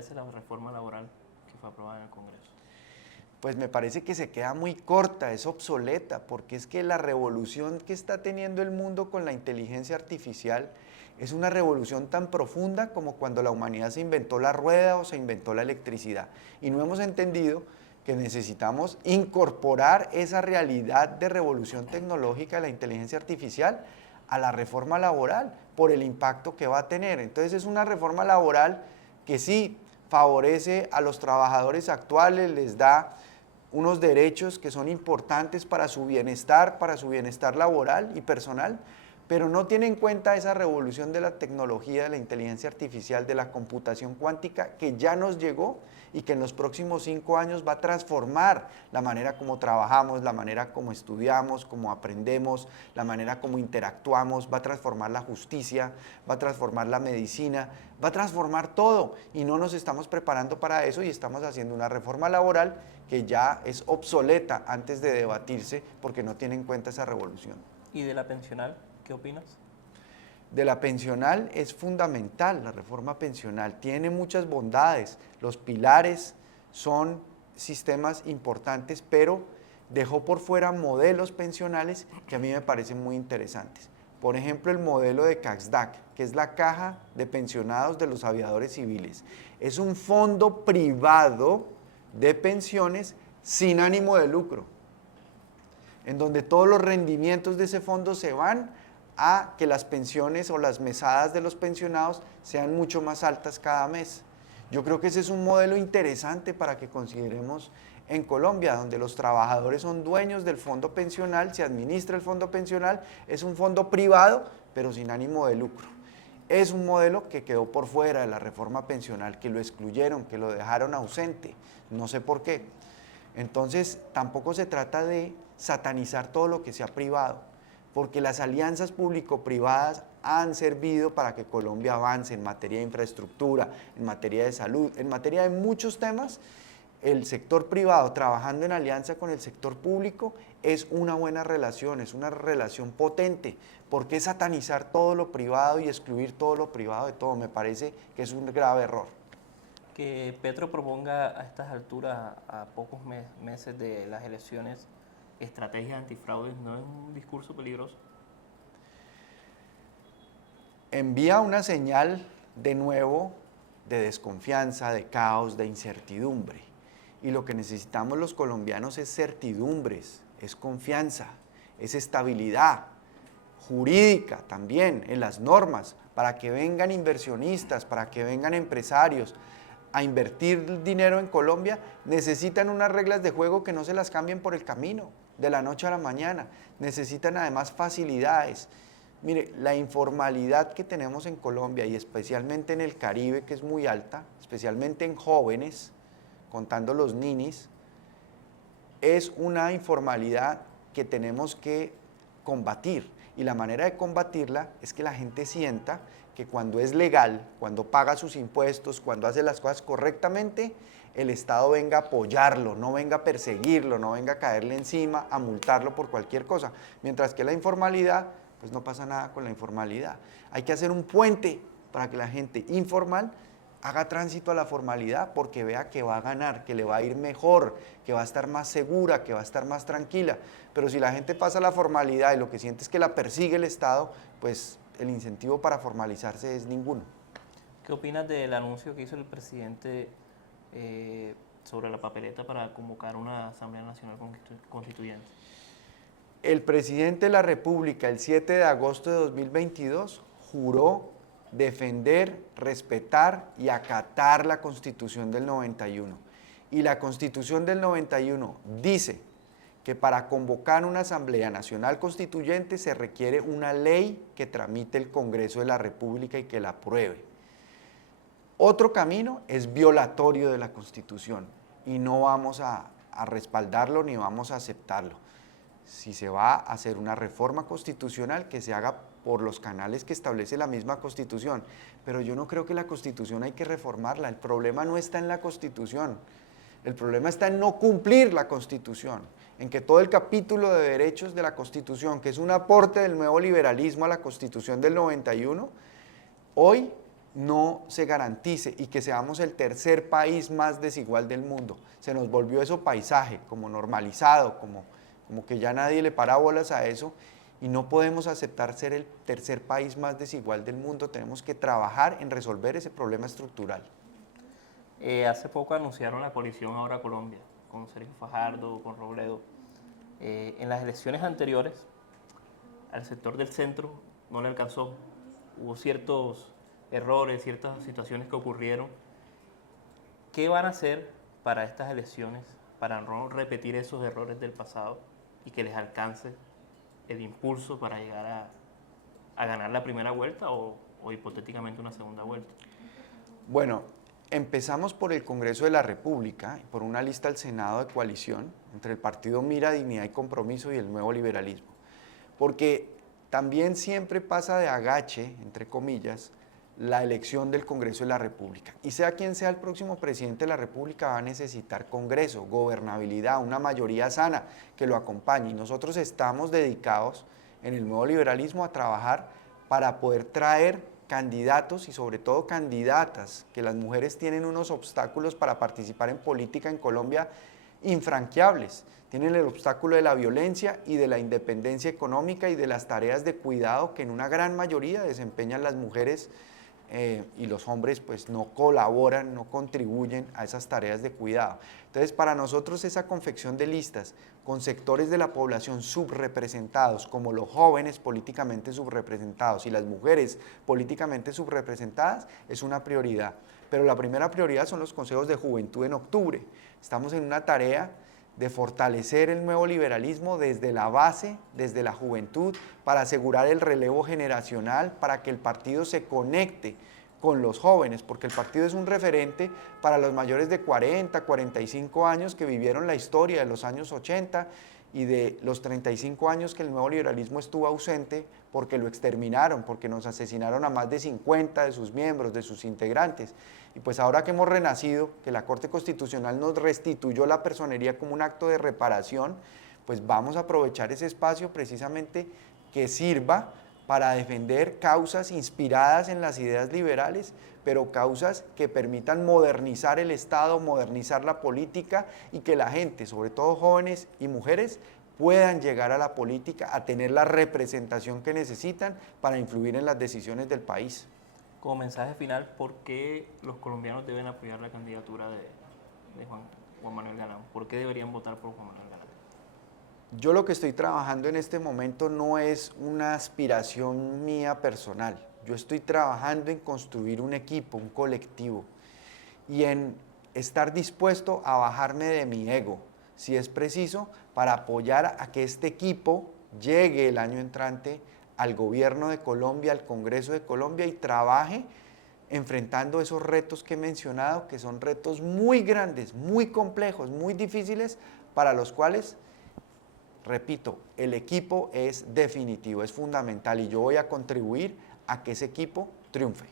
parece la reforma laboral que fue aprobada en el Congreso? Pues me parece que se queda muy corta, es obsoleta, porque es que la revolución que está teniendo el mundo con la inteligencia artificial es una revolución tan profunda como cuando la humanidad se inventó la rueda o se inventó la electricidad. Y no hemos entendido que necesitamos incorporar esa realidad de revolución tecnológica de la inteligencia artificial a la reforma laboral por el impacto que va a tener. Entonces es una reforma laboral que sí favorece a los trabajadores actuales, les da unos derechos que son importantes para su bienestar laboral y personal, pero no tiene en cuenta esa revolución de la tecnología, de la inteligencia artificial, de la computación cuántica que ya nos llegó y que en los próximos 5 años va a transformar la manera como trabajamos, la manera como estudiamos, como aprendemos, la manera como interactuamos, va a transformar la justicia, va a transformar la medicina, va a transformar todo y no nos estamos preparando para eso y estamos haciendo una reforma laboral que ya es obsoleta antes de debatirse porque no tiene en cuenta esa revolución. ¿Y de la pensional? ¿Qué opinas? De la pensional es fundamental, la reforma pensional tiene muchas bondades, los pilares son sistemas importantes, pero dejó por fuera modelos pensionales que a mí me parecen muy interesantes. Por ejemplo, el modelo de CAXDAC, que es la Caja de Pensionados de los Aviadores Civiles. Es un fondo privado de pensiones sin ánimo de lucro, en donde todos los rendimientos de ese fondo se van a que las pensiones o las mesadas de los pensionados sean mucho más altas cada mes. Yo creo que ese es un modelo interesante para que consideremos en Colombia, donde los trabajadores son dueños del fondo pensional, se administra el fondo pensional, es un fondo privado, pero sin ánimo de lucro. Es un modelo que quedó por fuera de la reforma pensional, que lo excluyeron, que lo dejaron ausente, no sé por qué. Entonces, tampoco se trata de satanizar todo lo que sea privado, porque las alianzas público-privadas han servido para que Colombia avance en materia de infraestructura, en materia de salud, en materia de muchos temas. El sector privado trabajando en alianza con el sector público es una buena relación, es una relación potente. ¿Por qué satanizar todo lo privado y excluir todo lo privado de todo? Me parece que es un grave error. Que Petro proponga a estas alturas, a pocos meses de las elecciones, estrategias antifraudes, ¿no es un discurso peligroso? Envía una señal de nuevo de desconfianza, de caos, de incertidumbre. Y lo que necesitamos los colombianos es certidumbres, es confianza, es estabilidad jurídica también en las normas, para que vengan inversionistas, para que vengan empresarios a invertir dinero en Colombia, necesitan unas reglas de juego que no se las cambien por el camino, de la noche a la mañana. Necesitan además facilidades. Mire, la informalidad que tenemos en Colombia y especialmente en el Caribe, que es muy alta, especialmente en jóvenes, contando los ninis, es una informalidad que tenemos que combatir. Y la manera de combatirla es que la gente sienta que cuando es legal, cuando paga sus impuestos, cuando hace las cosas correctamente, el Estado venga a apoyarlo, no venga a perseguirlo, no venga a caerle encima, a multarlo por cualquier cosa. Mientras que la informalidad, pues no pasa nada con la informalidad. Hay que hacer un puente para que la gente informal haga tránsito a la formalidad porque vea que va a ganar, que le va a ir mejor, que va a estar más segura, que va a estar más tranquila. Pero si la gente pasa a la formalidad y lo que siente es que la persigue el Estado, pues el incentivo para formalizarse es ninguno. ¿Qué opinas del anuncio que hizo el presidente sobre la papeleta para convocar una Asamblea Nacional Constituyente? El presidente de la República, el 7 de agosto de 2022, juró defender, respetar y acatar la Constitución del 91. Y la Constitución del 91 dice que para convocar una Asamblea Nacional Constituyente se requiere una ley que tramite el Congreso de la República y que la apruebe. Otro camino es violatorio de la Constitución y no vamos a respaldarlo ni vamos a aceptarlo. Si se va a hacer una reforma constitucional, que se haga por los canales que establece la misma Constitución. Pero yo no creo que la Constitución hay que reformarla. El problema no está en la Constitución. El problema está en no cumplir la Constitución, en que todo el capítulo de derechos de la Constitución, que es un aporte del nuevo liberalismo a la Constitución del 91, hoy no se garantice y que seamos el tercer país más desigual del mundo. Se nos volvió eso paisaje, como normalizado, como que ya nadie le para bolas a eso, y no podemos aceptar ser el tercer país más desigual del mundo. Tenemos que trabajar en resolver ese problema estructural. Hace poco anunciaron la coalición Ahora Colombia, con Sergio Fajardo, con Robledo. En las elecciones anteriores, al sector del centro no le alcanzó. Hubo ciertos errores, ciertas situaciones que ocurrieron. ¿Qué van a hacer para estas elecciones, para no repetir esos errores del pasado y que les alcance el impulso para llegar a ganar la primera vuelta o hipotéticamente una segunda vuelta? Bueno, empezamos por el Congreso de la República, por una lista al Senado de coalición entre el partido Mira, Dignidad y Compromiso y el Nuevo Liberalismo. Porque también siempre pasa de agache, entre comillas, la elección del Congreso de la República. Y sea quien sea el próximo presidente de la República, va a necesitar Congreso, gobernabilidad, una mayoría sana que lo acompañe. Y nosotros estamos dedicados en el Nuevo Liberalismo a trabajar para poder traer candidatos y sobre todo candidatas, que las mujeres tienen unos obstáculos para participar en política en Colombia infranqueables. Tienen el obstáculo de la violencia y de la independencia económica y de las tareas de cuidado que en una gran mayoría desempeñan las mujeres, y los hombres pues no colaboran, no contribuyen a esas tareas de cuidado. Entonces, para nosotros esa confección de listas con sectores de la población subrepresentados, como los jóvenes políticamente subrepresentados y las mujeres políticamente subrepresentadas, es una prioridad. Pero la primera prioridad son los consejos de juventud en octubre. Estamos en una tarea de fortalecer el nuevo liberalismo desde la base, desde la juventud, para asegurar el relevo generacional, para que el partido se conecte con los jóvenes, porque el partido es un referente para los mayores de 40, 45 años que vivieron la historia de los años 80 y de los 35 años que el nuevo liberalismo estuvo ausente porque lo exterminaron, porque nos asesinaron a más de 50 de sus miembros, de sus integrantes. Y pues ahora que hemos renacido, que la Corte Constitucional nos restituyó la personería como un acto de reparación, pues vamos a aprovechar ese espacio precisamente que sirva para defender causas inspiradas en las ideas liberales, pero causas que permitan modernizar el Estado, modernizar la política y que la gente, sobre todo jóvenes y mujeres, puedan llegar a la política, a tener la representación que necesitan para influir en las decisiones del país. Como mensaje final, ¿por qué los colombianos deben apoyar la candidatura de Juan Manuel Galán? ¿Por qué deberían votar por Juan Manuel Galán? Yo lo que estoy trabajando en este momento no es una aspiración mía personal. Yo estoy trabajando en construir un equipo, un colectivo, y en estar dispuesto a bajarme de mi ego, si es preciso, para apoyar a que este equipo llegue el año entrante al gobierno de Colombia, al Congreso de Colombia, y trabaje enfrentando esos retos que he mencionado, que son retos muy grandes, muy complejos, muy difíciles, para los cuales, repito, el equipo es definitivo, es fundamental, y yo voy a contribuir a que ese equipo triunfe.